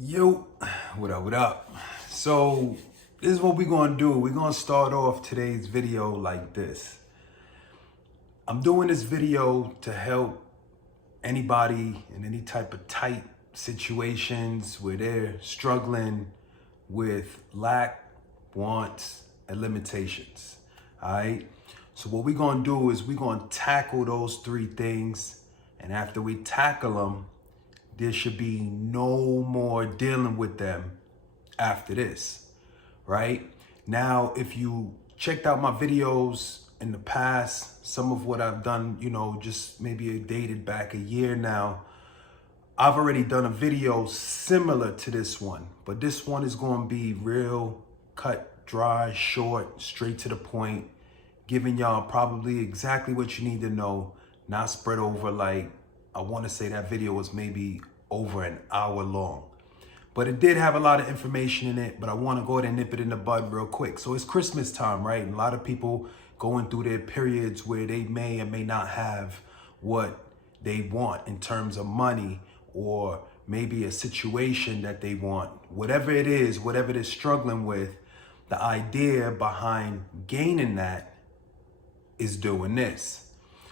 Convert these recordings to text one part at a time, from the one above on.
Yo, what up, what up? So, this is what we're gonna do. We're gonna start off today's video like this. I'm doing this video to help anybody in any type of tight situations where they're struggling with lack, wants, and limitations. All right? So what we're gonna do is we're gonna tackle those three things, and after we tackle them, there should be no more dealing with them after this, right? Now, if you checked out my videos in the past, some of what I've done, just maybe dated back a year now, I've already done a video similar to this one, but this one is going to be real cut, dry, short, straight to the point, giving y'all probably exactly what you need to know, not spread over like, I want to say that video was maybe over an hour long. But it did have a lot of information in it, but I want to go ahead and nip it in the bud real quick. So it's Christmas time, right? And a lot of people going through their periods where they may or may not have what they want in terms of money or maybe a situation that they want. Whatever it is, whatever they're struggling with, the idea behind gaining that is doing this.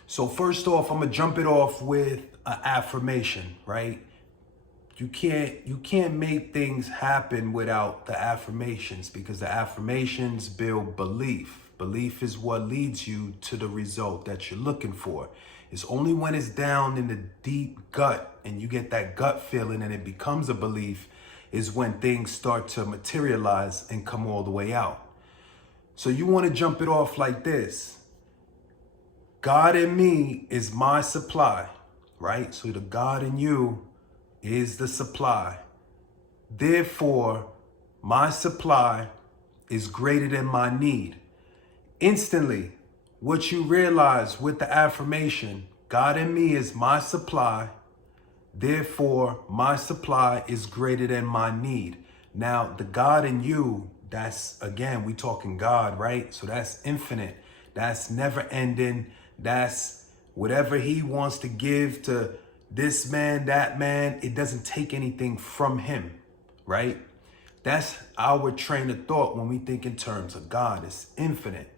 So first off, I'm gonna jump it off with an affirmation, right? You can't make things happen without the affirmations, because the affirmations build belief. Belief is what leads you to the result that you're looking for. It's only when it's down in the deep gut and you get that gut feeling and it becomes a belief is when things start to materialize and come all the way out. So you want to jump it off like this. God in me is my supply, right? So the God in you is the supply. Therefore, my supply is greater than my need. Instantly, what you realize with the affirmation, God in me is my supply. Therefore, my supply is greater than my need. Now, the God in you, that's, again, we talking God, right? So that's infinite. That's never ending. That's whatever he wants to give to this man, that man. It doesn't take anything from him, right? That's our train of thought when we think in terms of God. It's infinite.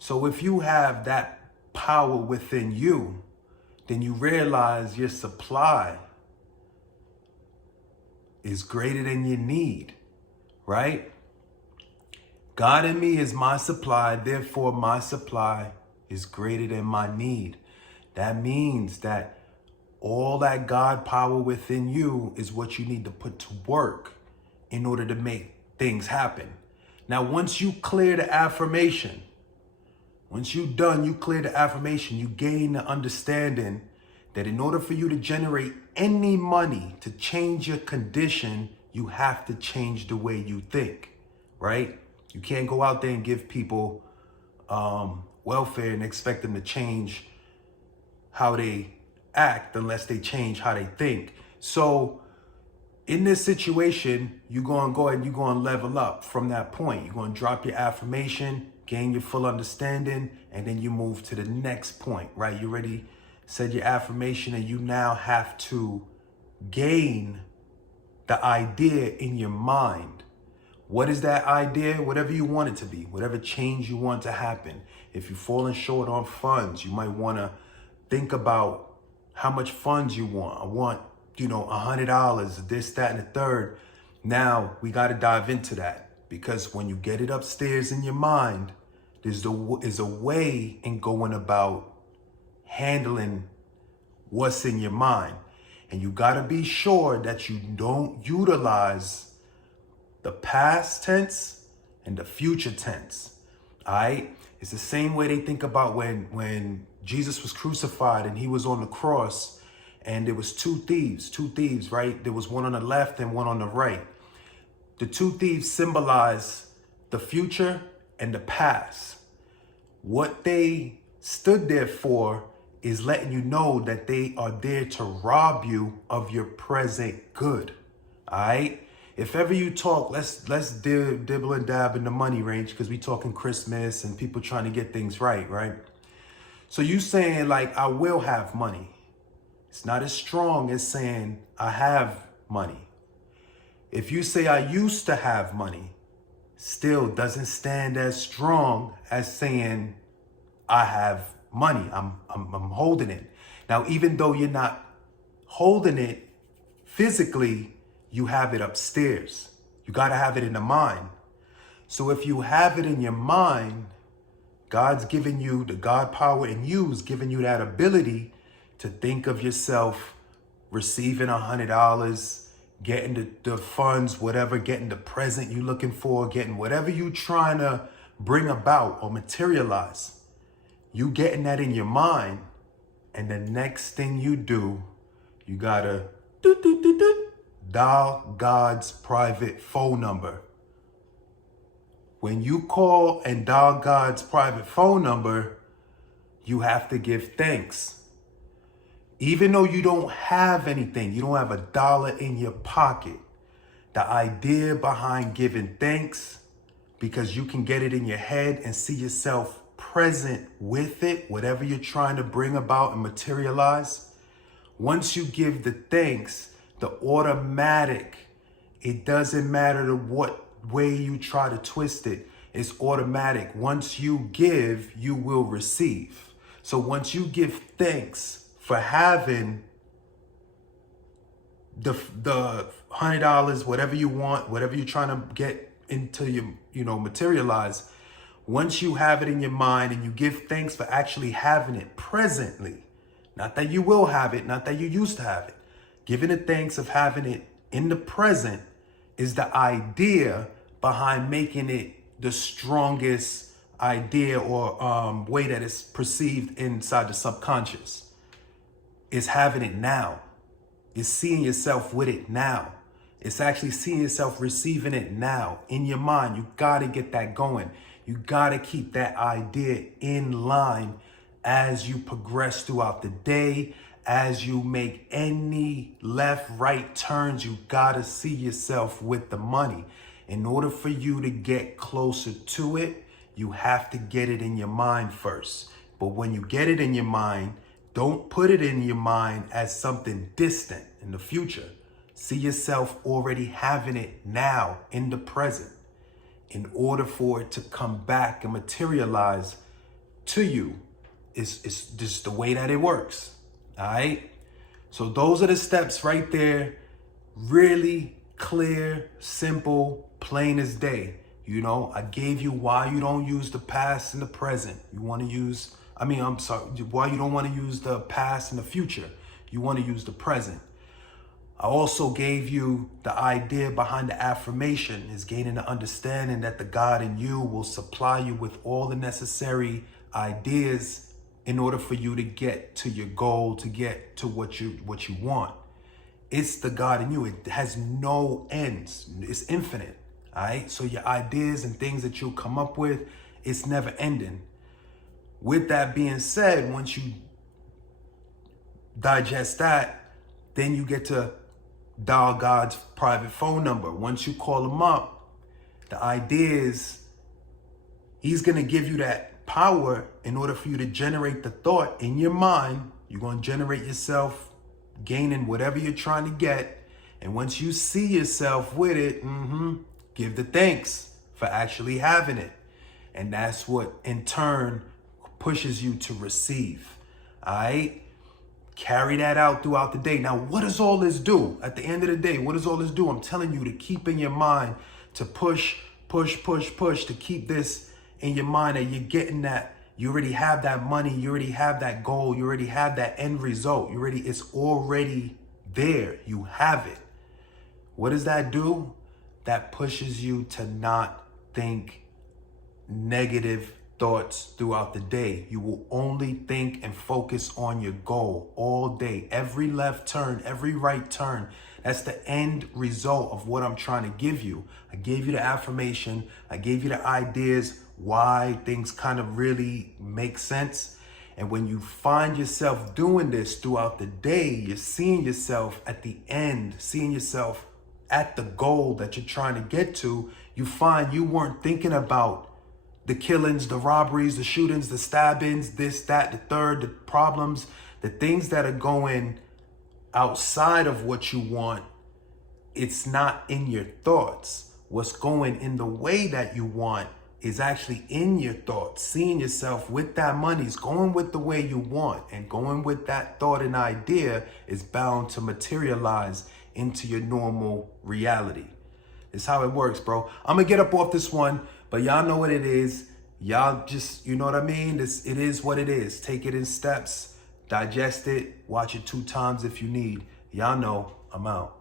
So if you have that power within you, then you realize your supply is greater than your need, right? God in me is my supply, therefore my supply is greater than my need. That means that all that God power within you is what you need to put to work in order to make things happen. Now, once you clear the affirmation, once you clear the affirmation, you gain the understanding that in order for you to generate any money to change your condition, you have to change the way you think, right? You can't go out there and give people welfare and expect them to change how they act unless they change how they think. So in this situation, you're going to go ahead and you're going to level up from that point. You're going to drop your affirmation, gain your full understanding, and then you move to the next point, right? You already said your affirmation and you now have to gain the idea in your mind. What is that idea? Whatever you want it to be, whatever change you want to happen. If you're falling short on funds, you might want to think about how much funds you want. I want, $100, this, that, and the third. Now we got to dive into that, because when you get it upstairs in your mind, there's a way in going about handling what's in your mind. And you got to be sure that you don't utilize the past tense and the future tense. All right? It's the same way they think about when Jesus was crucified and he was on the cross and there was two thieves, right? There was one on the left and one on the right. The two thieves symbolize the future and the past. What they stood there for is letting you know that they are there to rob you of your present good. All right? If ever you talk, let's dibble and dab in the money range, because we talking Christmas and people trying to get things right? So you saying like, I will have money. It's not as strong as saying I have money. If you say I used to have money, still doesn't stand as strong as saying I have money. I'm holding it. Now, even though you're not holding it physically, you have it upstairs. You got to have it in the mind. So if you have it in your mind, God's given you, the God power in you is giving you that ability to think of yourself receiving $100, getting the funds, whatever, getting the present you're looking for, getting whatever you trying to bring about or materialize. You getting that in your mind, and the next thing you do, you gotta dial God's private phone number. When you call and dial God's private phone number, you have to give thanks. Even though you don't have anything, you don't have $1 in your pocket, the idea behind giving thanks, because you can get it in your head and see yourself present with it, whatever you're trying to bring about and materialize. Once you give the thanks, the automatic, it doesn't matter to what way you try to twist it, it's automatic. Once you give, you will receive. So once you give thanks for having the $100, whatever you want, whatever you're trying to get into your, materialize, once you have it in your mind and you give thanks for actually having it presently, not that you will have it, not that you used to have it, giving the thanks of having it in the present is the idea behind making it the strongest idea or way that it's perceived inside the subconscious. Is having it now. It's seeing yourself with it now. It's actually seeing yourself receiving it now in your mind. You got to get that going. You got to keep that idea in line as you progress throughout the day. As you make any left, right turns, you got to see yourself with the money. In order for you to get closer to it, you have to get it in your mind first. But when you get it in your mind, don't put it in your mind as something distant in the future. See yourself already having it now in the present in order for it to come back and materialize to you. It's just the way that it works. All right. So those are the steps right there. Really clear, simple, plain as day. I gave you why you don't use the past and the present. You want to use, why you don't want to use the past and the future. You want to use the present. I also gave you the idea behind the affirmation is gaining the understanding that the God in you will supply you with all the necessary ideas in order for you to get to your goal, to get to what you want. It's the God in you. It has no ends. It's infinite. All right. So your ideas and things that you'll come up with, it's never ending. With that being said, once you digest that, then you get to dial God's private phone number. Once you call him up, the idea is he's going to give you that power in order for you to generate the thought in your mind. You're going to generate yourself gaining whatever you're trying to get. And once you see yourself with it, give the thanks for actually having it. And that's what in turn pushes you to receive. All right. Carry that out throughout the day. Now, what does all this do? At the end of the day, what does all this do? I'm telling you to keep in your mind, to push, to keep this in your mind that you're getting that. You already have that money. You already have that goal. You already have that end result. It's already there. You have it. What does that do? That pushes you to not think negative thoughts throughout the day. You will only think and focus on your goal all day. Every left turn, every right turn. That's the end result of what I'm trying to give you. I gave you the affirmation. I gave you the ideas why things kind of really make sense. And when you find yourself doing this throughout the day, you're seeing yourself at the end, seeing yourself at the goal that you're trying to get to. You find you weren't thinking about the killings, the robberies, the shootings, the stabbings, this, that, the third, the problems, the things that are going outside of what you want. it's not in your thoughts. What's going in the way that you want is actually in your thoughts. Seeing yourself with that money is going with the way you want, and going with that thought and idea is bound to materialize into your normal reality. It's how it works, bro. I'm gonna get up off this one, but y'all know what it is. Y'all just, you know what I mean? It is what it is. Take it in steps, digest it, watch it 2 times if you need. Y'all know I'm out.